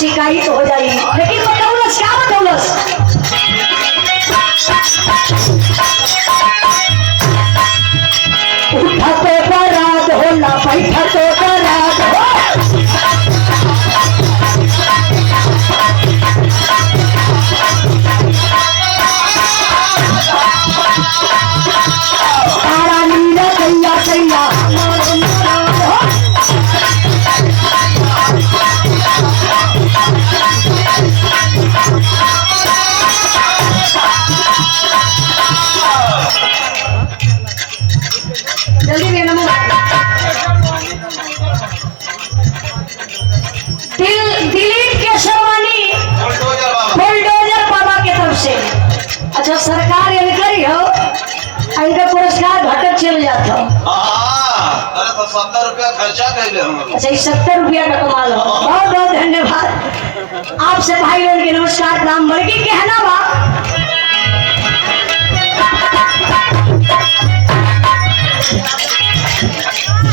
शिकायत हो जाई। लेकिन बतौलस क्या बतौलस? उठा तो बरात होला, बैठा तो बरात हो। तारा नीला कैया कैया जल्दी देना दिलीप के शर्मानी बुलडोजर बाबा के तरफ से। अच्छा सरकार ये निकली हो, इनका पुरस्कार घटक चल जाता। अरे तो 70 रुपया खर्चा कर ले हम। अच्छा 70 रुपया का कमाल हो। बहुत बहुत धन्यवाद आपसे भाई लोगों के नमस्कार प्रणाम। बल्कि कहना बा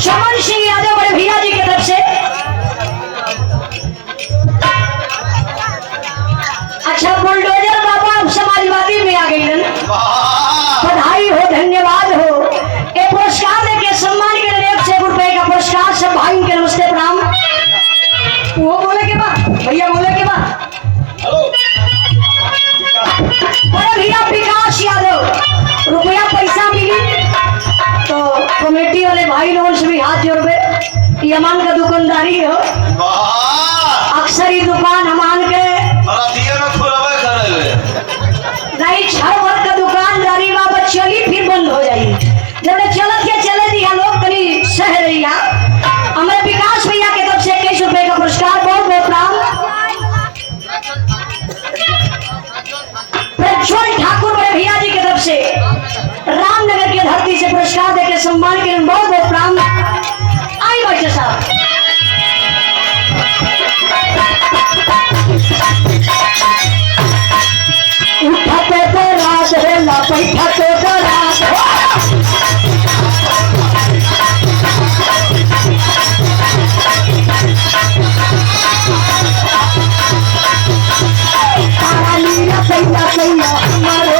चमन सिंह यादव बड़े भैया जी की तरफ से। अच्छा बुलडोजर बाबा समाजवादी में आ गई, बधाई हो, धन्यवाद हो। ये पुरस्कार देके सम्मान के लिए 100 रुपए का पुरस्कार सब भाई के नमस्ते प्रणाम। वो बोले के बाद भैया बोले के बाद बड़े भैया विकास यादव रुपया पैसा मिली तो कमेटी वाले भाई लोगों से भी हाथ जोड़ पे। यमान का दुकानदारी हो, अक्सर ही दुकान हमान के नहीं छर भर का दुकानदारी बाबा चली फिर बंद हो जाएगी। जब चलत के चले दिया लोग कहीं सह रहिया। हमारे विकास भैया के तरफ से 21 रुपए का पुरस्कार बहुत बहुत प्रणाम। प्रज्वल ठाकुर बड़े भैया जी की तरफ से रामनगर की धरती से पुरस्कार देकर सम्मान के लिए बहुत बहुत प्रणाम। आई बच्चे साहब उठा तो रात है ना बैठा तो रात हो। तारा नीला कैया कैया हमारो